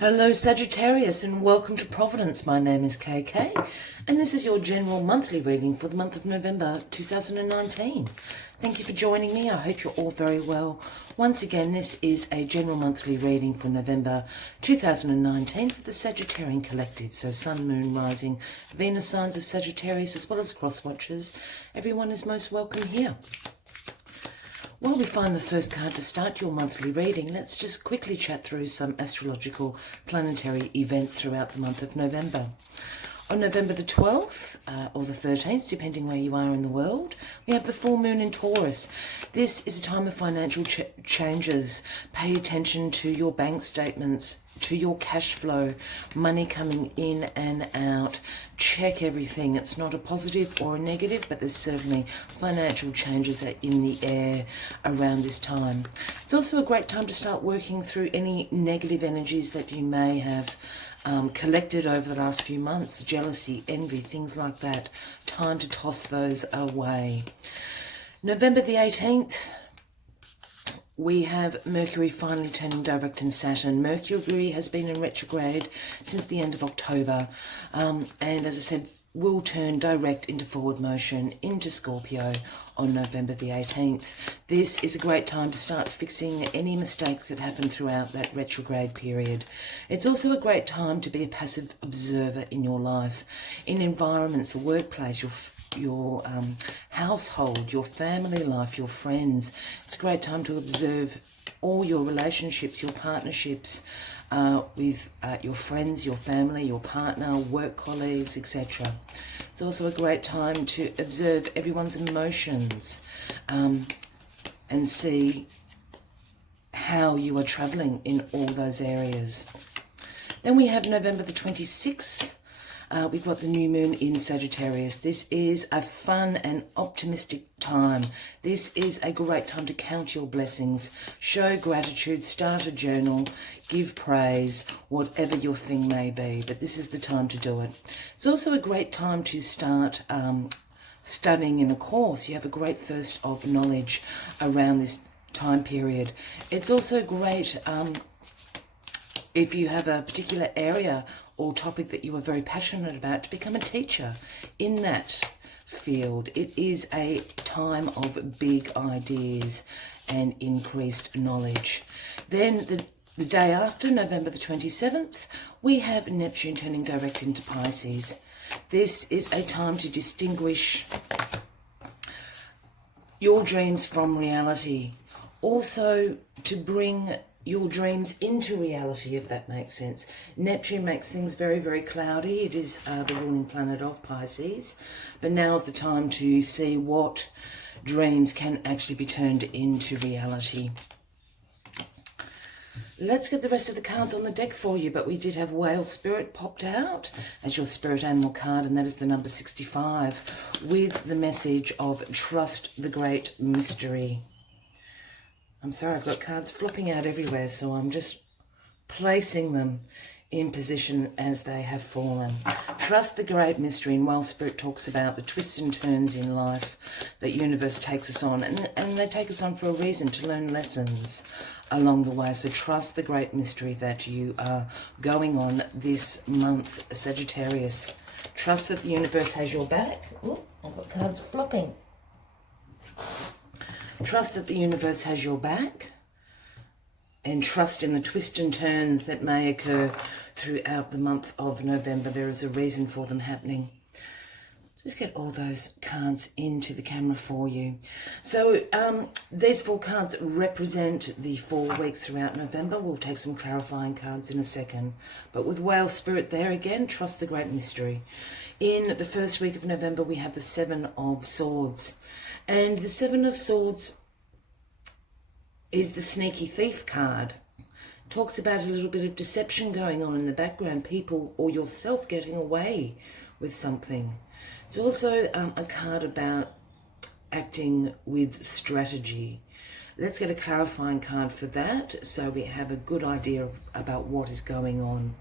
Hello Sagittarius and welcome to Providence. My name is KK and this is your general monthly reading for the month of November 2019. Thank you for joining me. I hope you're all very well. Once again, this is a general monthly reading for November 2019 for the Sagittarian Collective. So Sun, Moon, Rising, Venus signs of Sagittarius as well as cross watchers. Everyone is most welcome here. While we find the first card to start your monthly reading, let's just quickly chat through some astrological planetary events throughout the month of November. On November the 12th or the 13th, depending where you are in the world, we have the full moon in Taurus. This is a time of financial changes. Pay attention to your bank statements, to your cash flow, money coming in and out. Check everything. It's not a positive or a negative, but there's certainly financial changes that are in the air around this time. It's also a great time to start working through any negative energies that you may have collected over the last few months. Jealousy, envy, things like that. Time to toss those away. November the 18th, we have Mercury finally turning direct in Saturn. Mercury has been in retrograde since the end of October. And as I said, will turn direct into forward motion into Scorpio on November the 18th. This is a great time to start fixing any mistakes that happened throughout that retrograde period. It's also a great time to be a passive observer in your life, in environments, the workplace, your household, your family life, your friends. It's a great time to observe all your relationships, your partnerships with your friends, your family, your partner, work colleagues, etc. It's also a great time to observe everyone's emotions and see how you are travelling in all those areas. Then we have November the 26th. We've got the new moon in Sagittarius. This is a fun and optimistic time. This is a great time to count your blessings, show gratitude, start a journal, give praise, whatever your thing may be. But this is the time to do it. It's also a great time to start studying in a course. You have a great thirst of knowledge around this time period. It's also great if you have a particular area or topic that you are very passionate about, to become a teacher in that field. It is a time of big ideas and increased knowledge. Then the day after, November the 27th, we have Neptune turning direct into Pisces. This is a time to distinguish your dreams from reality. Also to bring your dreams into reality, if that makes sense. Neptune makes things very, very cloudy. It is the ruling planet of Pisces. But now is the time to see what dreams can actually be turned into reality. Let's get the rest of the cards on the deck for you, but we did have Whale Spirit popped out as your spirit animal card, and that is the number 65, with the message of trust the great mystery. I'm sorry, I've got cards flopping out everywhere, so I'm just placing them in position as they have fallen. Trust the great mystery, and Whale Spirit talks about the twists and turns in life that universe takes us on, and they take us on for a reason, to learn lessons along the way. So trust the great mystery that you are going on this month, Sagittarius. Trust that the universe has your back. Oh, I've got cards flopping. Trust that the universe has your back, and trust in the twists and turns that may occur throughout the month of November. There is a reason for them happening. Just get all those cards into the camera for you. So these 4 cards represent the 4 weeks throughout November. We'll take some clarifying cards in a second. But with Whale Spirit there again, trust the great mystery. In the first week of November, we have the 7 of Swords. And the 7 of Swords is the sneaky thief card. Talks about a little bit of deception going on in the background, people or yourself getting away with something. It's also a card about acting with strategy. Let's get a clarifying card for that, so we have a good idea about what is going on.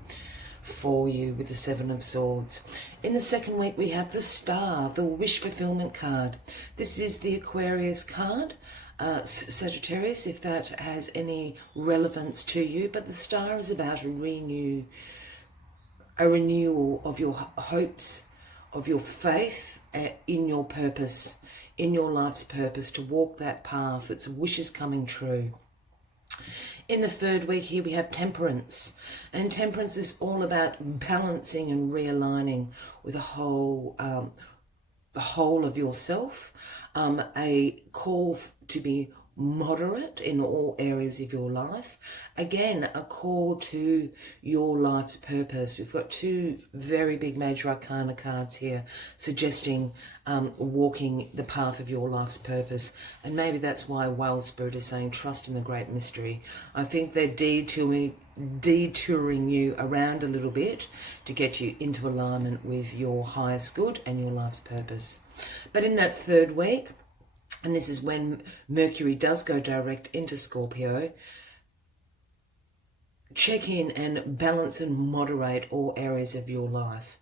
for you with the Seven of Swords. In the second week, we have the Star, the wish fulfillment card. This is the Aquarius card, Sagittarius, if that has any relevance to you. But the Star is about a renewal of your hopes, of your faith in your purpose, in your life's purpose, to walk that path. It's wishes coming true. In the third week here, we have Temperance. And Temperance is all about balancing and realigning with the whole of yourself. A call to be moderate in all areas of your life. Again, a call to your life's purpose. We've got two very big major arcana cards here suggesting walking the path of your life's purpose. And maybe that's why Whale Spirit is saying trust in the great mystery. I think they're detouring you around a little bit to get you into alignment with your highest good and your life's purpose. But in that third week, and this is when Mercury does go direct into Scorpio, check in and balance and moderate all areas of your life.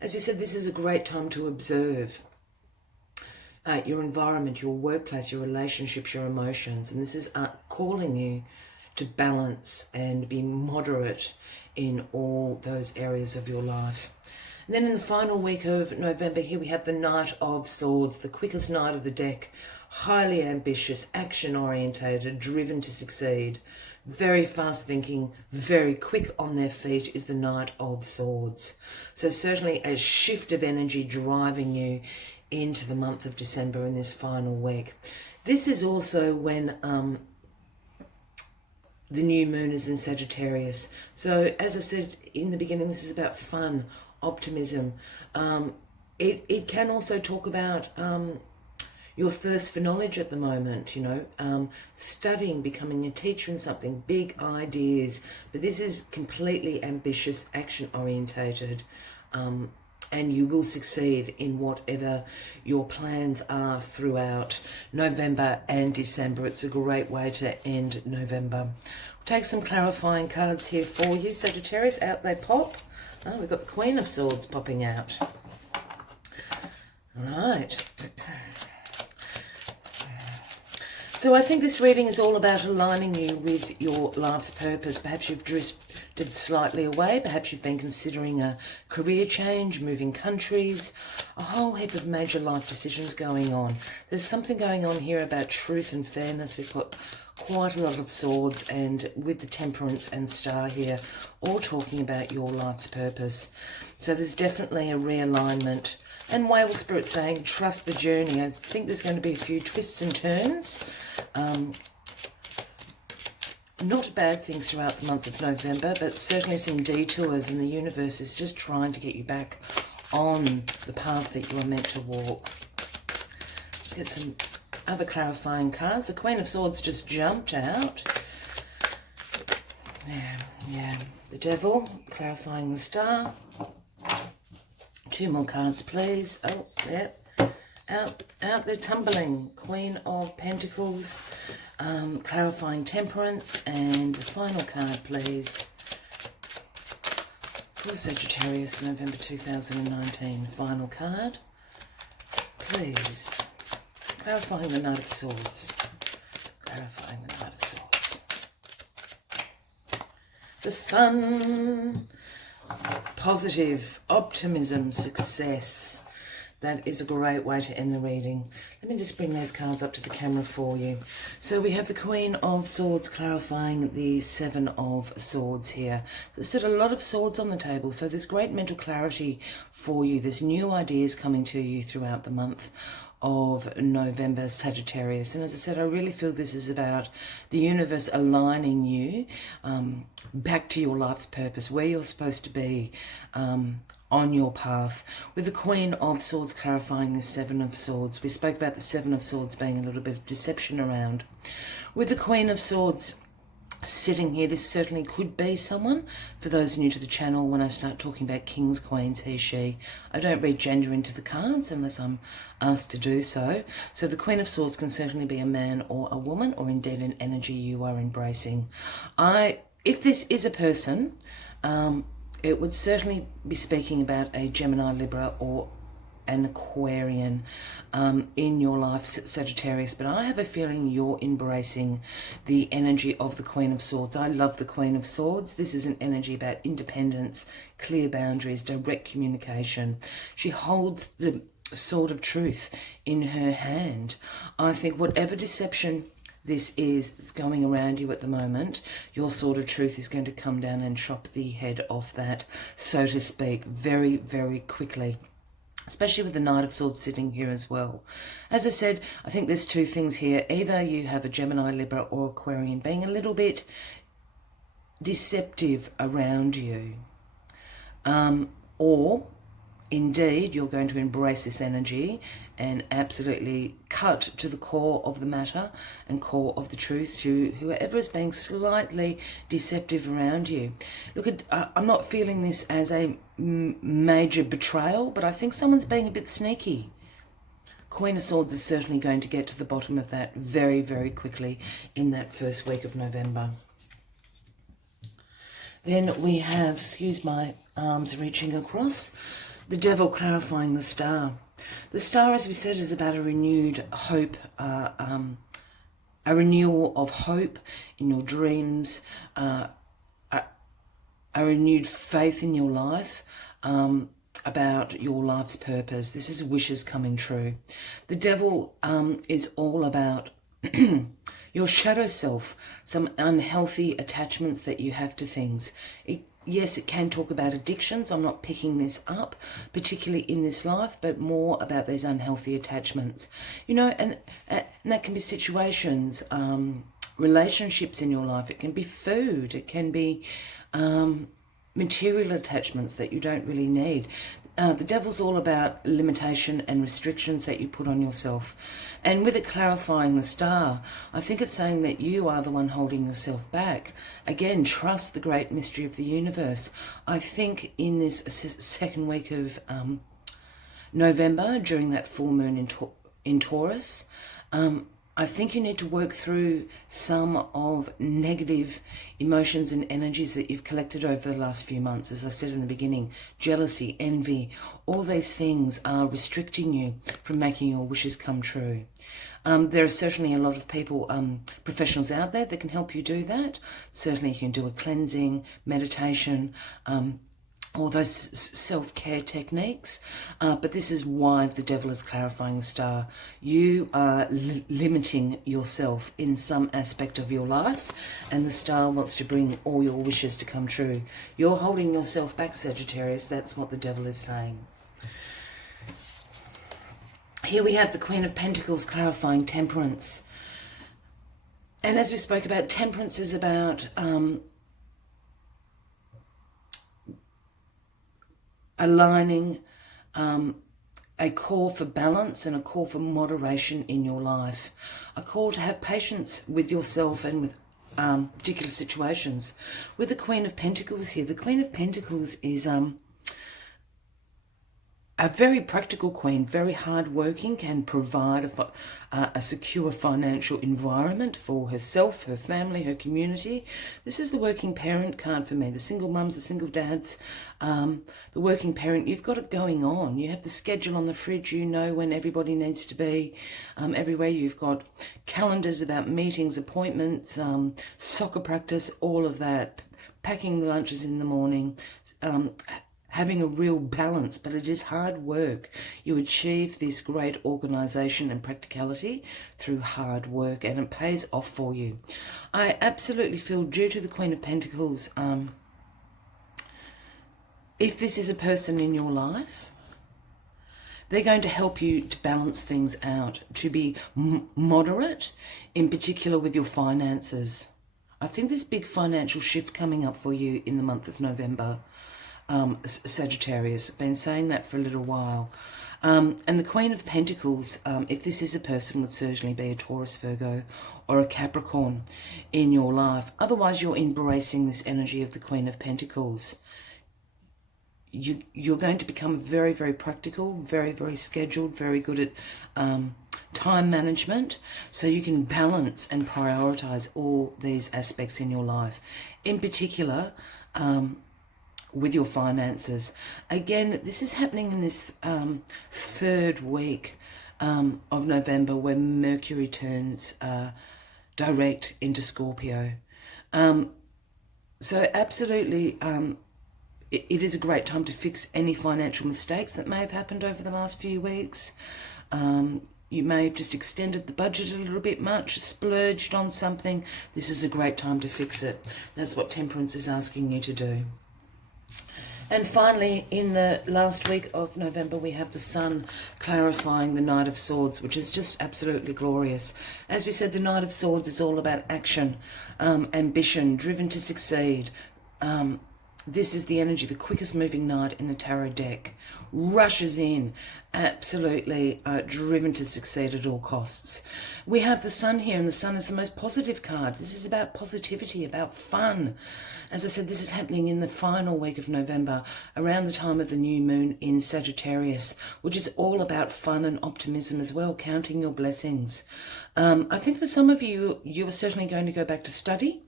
As we said, this is a great time to observe your environment, your workplace, your relationships, your emotions. And this is calling you to balance and be moderate in all those areas of your life. And then in the final week of November here, we have the Knight of Swords, the quickest knight of the deck. Highly ambitious, action-orientated, driven to succeed. Very fast thinking, very quick on their feet is the Knight of Swords. So certainly a shift of energy driving you into the month of December in this final week. This is also when the new moon is in Sagittarius. So as I said in the beginning, this is about fun, optimism. It can also talk about your thirst for knowledge at the moment, studying, becoming a teacher in something, big ideas. But this is completely ambitious, action-orientated, and you will succeed in whatever your plans are throughout November and December. It's a great way to end November. We'll take some clarifying cards here for you, Sagittarius. Out they pop. Oh, we've got the Queen of Swords popping out. Right. So I think this reading is all about aligning you with your life's purpose. Perhaps you've drifted slightly away. Perhaps you've been considering a career change, moving countries, a whole heap of major life decisions going on. There's something going on here about truth and fairness. We've got quite a lot of swords, and with the Temperance and Star here, all talking about your life's purpose. So there's definitely a realignment. And Whale Spirit saying, trust the journey. I think there's going to be a few twists and turns. Not bad things throughout the month of November, but certainly some detours, and the universe is just trying to get you back on the path that you are meant to walk. Let's get some other clarifying cards. The Queen of Swords just jumped out. Yeah. The Devil, clarifying the Star. Two more cards, please. Oh, yeah. Out they're tumbling. Queen of Pentacles, clarifying Temperance, and the final card, please. For Sagittarius, November 2019. Final card, please. Clarifying the Knight of Swords. Clarifying the Knight of Swords. The Sun. Positive, optimism, success. That is a great way to end the reading. Let me just bring those cards up to the camera for you. So we have the Queen of Swords clarifying the Seven of Swords here. So I said a lot of swords on the table, so there's great mental clarity for you. There's new ideas coming to you throughout the month of November, Sagittarius. And as I said, I really feel this is about the universe aligning you back to your life's purpose, where you're supposed to be on your path. With the Queen of Swords clarifying the Seven of Swords. We spoke about the Seven of Swords being a little bit of deception around. With the Queen of Swords sitting here, this certainly could be someone. For those new to the channel, when I start talking about kings, queens, he, she, I don't read gender into the cards unless I'm asked to do so. So the Queen of Swords can certainly be a man or a woman, or indeed an energy you are embracing. If this is a person, it would certainly be speaking about a Gemini, Libra, or an Aquarian in your life, Sagittarius, but I have a feeling you're embracing the energy of the Queen of Swords. I love the Queen of Swords. This is an energy about independence, clear boundaries, direct communication. She holds the sword of truth in her hand. I think whatever deception this is that's going around you at the moment, your sword of truth is going to come down and chop the head off that, so to speak, very, very quickly. Especially with the Knight of Swords sitting here as well. As I said, I think there's two things here. Either you have a Gemini, Libra, or Aquarian being a little bit deceptive around you. Or indeed, you're going to embrace this energy and absolutely cut to the core of the matter and core of the truth to whoever is being slightly deceptive around you. Look, I'm not feeling this as a major betrayal, but I think someone's being a bit sneaky. Queen of Swords is certainly going to get to the bottom of that very, very quickly in that first week of November. Then we have, excuse my arms reaching across, the Devil clarifying the Star. The Star, as we said, is about a renewed hope, a renewal of hope in your dreams, a renewed faith in your life, about your life's purpose. This is wishes coming true. The Devil is all about your shadow self, some unhealthy attachments that you have to things. Yes, it can talk about addictions. I'm not picking this up, particularly in this life, but more about these unhealthy attachments. You know, and that can be situations, relationships in your life. It can be food. It can be material attachments that you don't really need. The Devil's all about limitation and restrictions that you put on yourself. And with it clarifying the Star, I think it's saying that you are the one holding yourself back. Again, trust the great mystery of the universe. I think in this second week of November, during that full moon in Taurus, I think you need to work through some of negative emotions and energies that you've collected over the last few months. As I said in the beginning, jealousy, envy, all these things are restricting you from making your wishes come true. There are certainly a lot of people, professionals out there that can help you do that. Certainly you can do a cleansing, meditation, all those self-care techniques, but this is why the Devil is clarifying the Star. You are limiting yourself in some aspect of your life, and the Star wants to bring all your wishes to come true. You're holding yourself back, Sagittarius. That's what the Devil is saying. Here we have the Queen of Pentacles clarifying Temperance. And as we spoke about, Temperance is about aligning a call for balance and a call for moderation in your life. A call to have patience with yourself and with particular situations. With the Queen of Pentacles here, the Queen of Pentacles is a very practical queen, very hardworking, can provide a secure financial environment for herself, her family, her community. This is the working parent card for me. The single mums, the single dads, the working parent. You've got it going on. You have the schedule on the fridge. You know when everybody needs to be. Everywhere you've got calendars about meetings, appointments, soccer practice, all of that. Packing the lunches in the morning. Having a real balance, but it is hard work. You achieve this great organisation and practicality through hard work, and it pays off for you. I absolutely feel, due to the Queen of Pentacles, if this is a person in your life, they're going to help you to balance things out, to be moderate, in particular with your finances. I think there's big financial shift coming up for you in the month of November. Sagittarius. I've been saying that for a little while. And the Queen of Pentacles, if this is a person, would certainly be a Taurus, Virgo, or a Capricorn in your life. Otherwise, you're embracing this energy of the Queen of Pentacles. You're going to become very, very practical, very, very scheduled, very good at time management, so you can balance and prioritize all these aspects in your life. In particular, with your finances. Again, this is happening in this third week of November, when Mercury turns direct into Scorpio. So absolutely, it is a great time to fix any financial mistakes that may have happened over the last few weeks. You may have just extended the budget a little bit much, splurged on something. This is a great time to fix it. That's what Temperance is asking you to do. And finally, in the last week of November, we have the Sun clarifying the Knight of Swords, which is just absolutely glorious. As we said, the Knight of Swords is all about action, ambition, driven to succeed. This is the energy, the quickest moving knight in the tarot deck. Rushes in, absolutely driven to succeed at all costs. We have the Sun here, and the Sun is the most positive card. This is about positivity, about fun. As I said, this is happening in the final week of November, around the time of the new moon in Sagittarius, which is all about fun and optimism as well, counting your blessings. I think for some of you, you are certainly going to go back to study.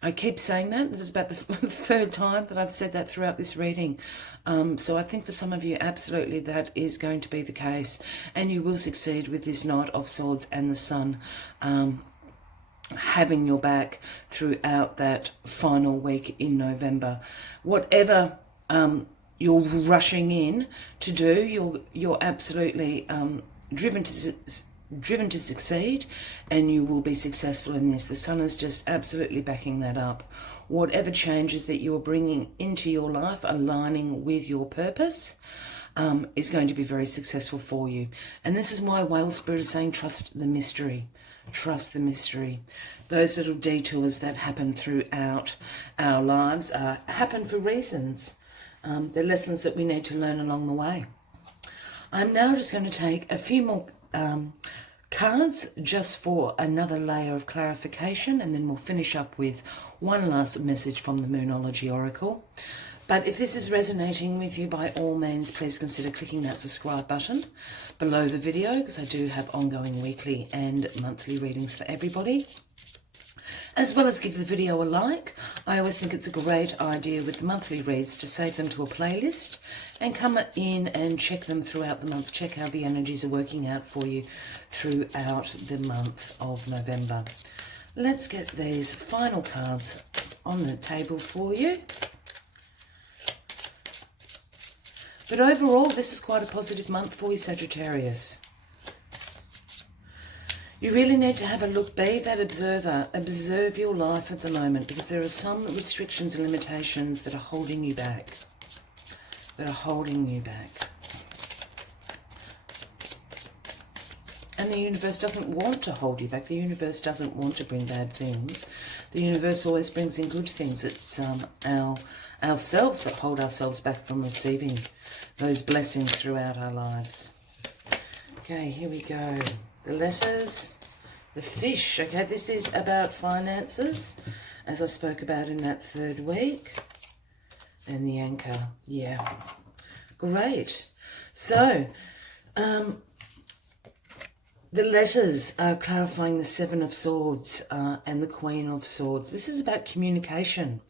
I keep saying that. This is about the third time that I've said that throughout this reading. So I think for some of you, absolutely that is going to be the case. And you will succeed with this Knight of Swords and the Sun having your back throughout that final week in November. Whatever you're rushing in to do, you're absolutely driven to succeed, and you will be successful in this. The Sun is just absolutely backing that up. Whatever changes that you're bringing into your life, aligning with your purpose, is going to be very successful for you. And this is why Whale Spirit is saying trust the mystery. Trust the mystery. Those little detours that happen throughout our lives happen for reasons. They're lessons that we need to learn along the way. I'm now just going to take a few more cards just for another layer of clarification, and then we'll finish up with one last message from the Moonology Oracle. But if this is resonating with you, by all means, please consider clicking that subscribe button below the video, because I do have ongoing weekly and monthly readings for everybody. As well as give the video a like. I always think it's a great idea with monthly reads to save them to a playlist and come in and check them throughout the month. Check how the energies are working out for you throughout the month of November. Let's get these final cards on the table for you. But overall, this is quite a positive month for you, Sagittarius. You really need to have a look, be that observer, observe your life at the moment, because there are some restrictions and limitations that are holding you back. And the universe doesn't want to hold you back. The universe doesn't want to bring bad things. The universe always brings in good things. It's ourselves that hold ourselves back from receiving those blessings throughout our lives. Okay, here we go. The letters, the fish. Okay, this is about finances, as I spoke about in that third week. And the anchor. Yeah, great. So, the letters are clarifying the Seven of Swords and the Queen of Swords. This is about communication.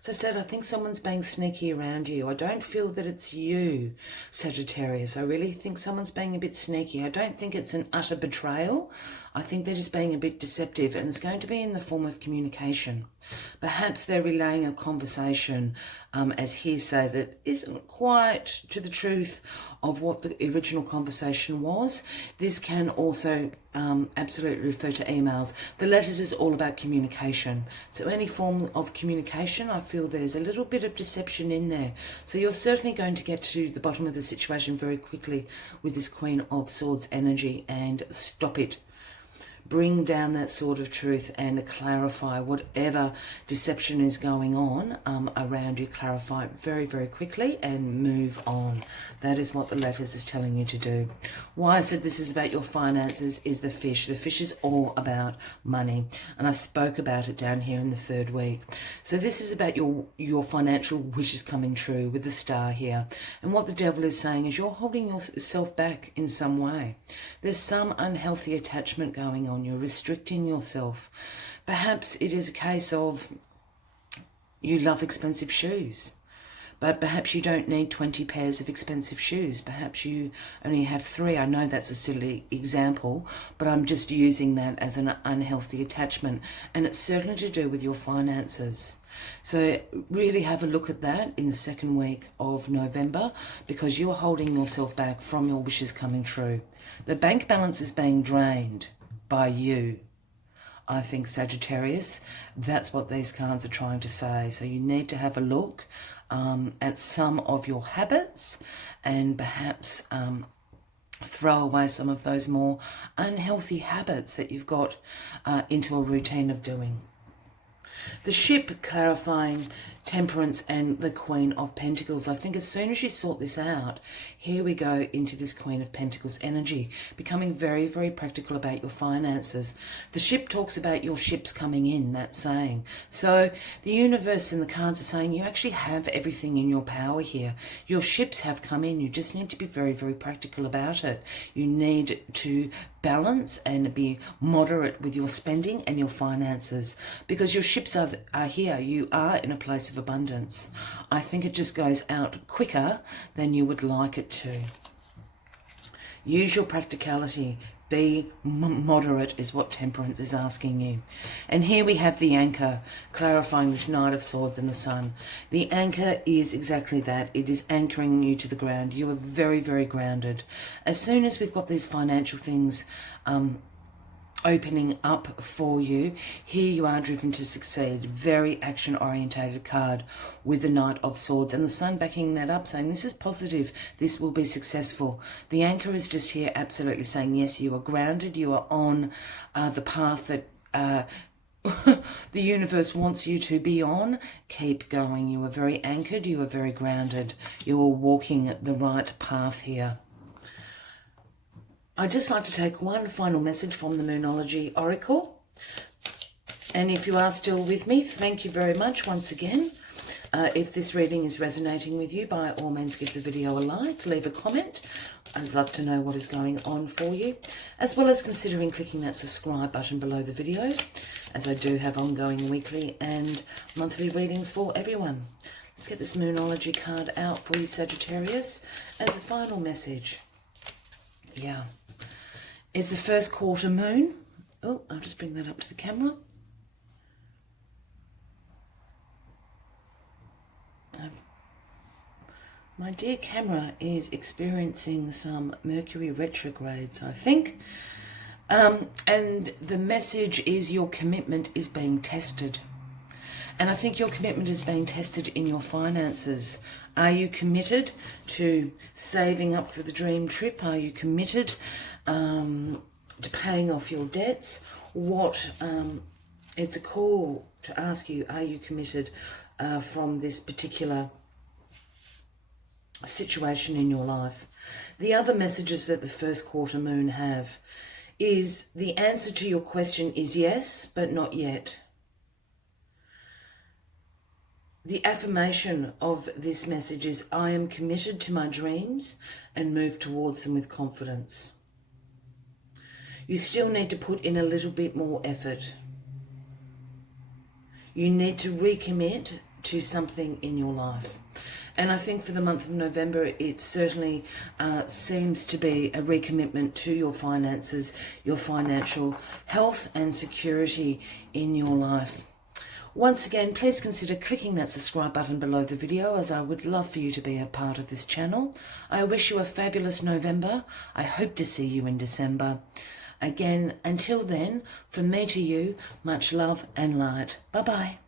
As I said, I think someone's being sneaky around you. I don't feel that it's you, Sagittarius. I really think someone's being a bit sneaky. I don't think it's an utter betrayal. I think they're just being a bit deceptive, and it's going to be in the form of communication. Perhaps they're relaying a conversation as hearsay that isn't quite to the truth of what the original conversation was. This can also absolutely refer to emails. The letters is all about communication. So any form of communication, I feel there's a little bit of deception in there. So you're certainly going to get to the bottom of the situation very quickly with this Queen of Swords energy and stop it. Bring down that sword of truth and clarify whatever deception is going on around you. Clarify it very, very quickly and move on. That is what the letters is telling you to do. Why I said this is about your finances is the fish. The fish is all about money. And I spoke about it down here in the third week. So this is about your financial wishes coming true with the star here. And what the devil is saying is you're holding yourself back in some way. There's some unhealthy attachment going on. You're restricting yourself. Perhaps it is a case of, you love expensive shoes, but perhaps you don't need 20 pairs of expensive shoes. Perhaps you only have 3. I know that's a silly example, but I'm just using that as an unhealthy attachment, and it's certainly to do with your finances. So really have a look at that in the second week of November, because you're holding yourself back from your wishes coming true. The bank balance is being drained by you. I think, Sagittarius, that's what these cards are trying to say. So you need to have a look at some of your habits, and perhaps throw away some of those more unhealthy habits that you've got into a routine of doing. The ship clarifying Temperance and the Queen of Pentacles. I think as soon as you sort this out, here we go into this Queen of Pentacles energy, becoming very, very practical about your finances. The ship talks about your ships coming in, that saying. So the universe and the cards are saying you actually have everything in your power here. Your ships have come in. You just need to be very, very practical about it. You need to balance and be moderate with your spending and your finances, because your ships are here. You are in a place of abundance. I think it just goes out quicker than you would like it to. Use your practicality. Be moderate is what Temperance is asking you. And here we have the anchor, clarifying this Knight of Swords and the Sun. The anchor is exactly that. It is anchoring you to the ground. You are very, very grounded. As soon as we've got these financial things opening up for you, here you are driven to succeed. Very action orientated card with the Knight of Swords and the Sun backing that up, saying this is positive, this will be successful. The anchor is just here absolutely saying yes, you are grounded, you are on the path that the universe wants you to be on. Keep going. You are very anchored, you are very grounded, you are walking the right path here. I'd just like to take one final message from the Moonology Oracle. And if you are still with me, thank you very much once again. If this reading is resonating with you, by all means give the video a like, leave a comment. I'd love to know what is going on for you, as well as considering clicking that subscribe button below the video, as I do have ongoing weekly and monthly readings for everyone. Let's get this Moonology card out for you, Sagittarius, as a final message. Yeah. Is the first quarter moon. Oh, I'll just bring that up to the camera. My dear camera is experiencing some Mercury retrogrades, I think. And the message is your commitment is being tested. And I think your commitment is being tested in your finances. Are you committed to saving up for the dream trip? Are you committed to paying off your debts? It's a call to ask you, are you committed from this particular situation in your life? The other messages that the first quarter moon have is the answer to your question is yes, but not yet. The affirmation of this message is I am committed to my dreams and move towards them with confidence. You still need to put in a little bit more effort. You need to recommit to something in your life. And I think for the month of November, it certainly seems to be a recommitment to your finances, your financial health and security in your life. Once again, please consider clicking that subscribe button below the video, as I would love for you to be a part of this channel. I wish you a fabulous November. I hope to see you in December. Again, until then, from me to you, much love and light. Bye-bye.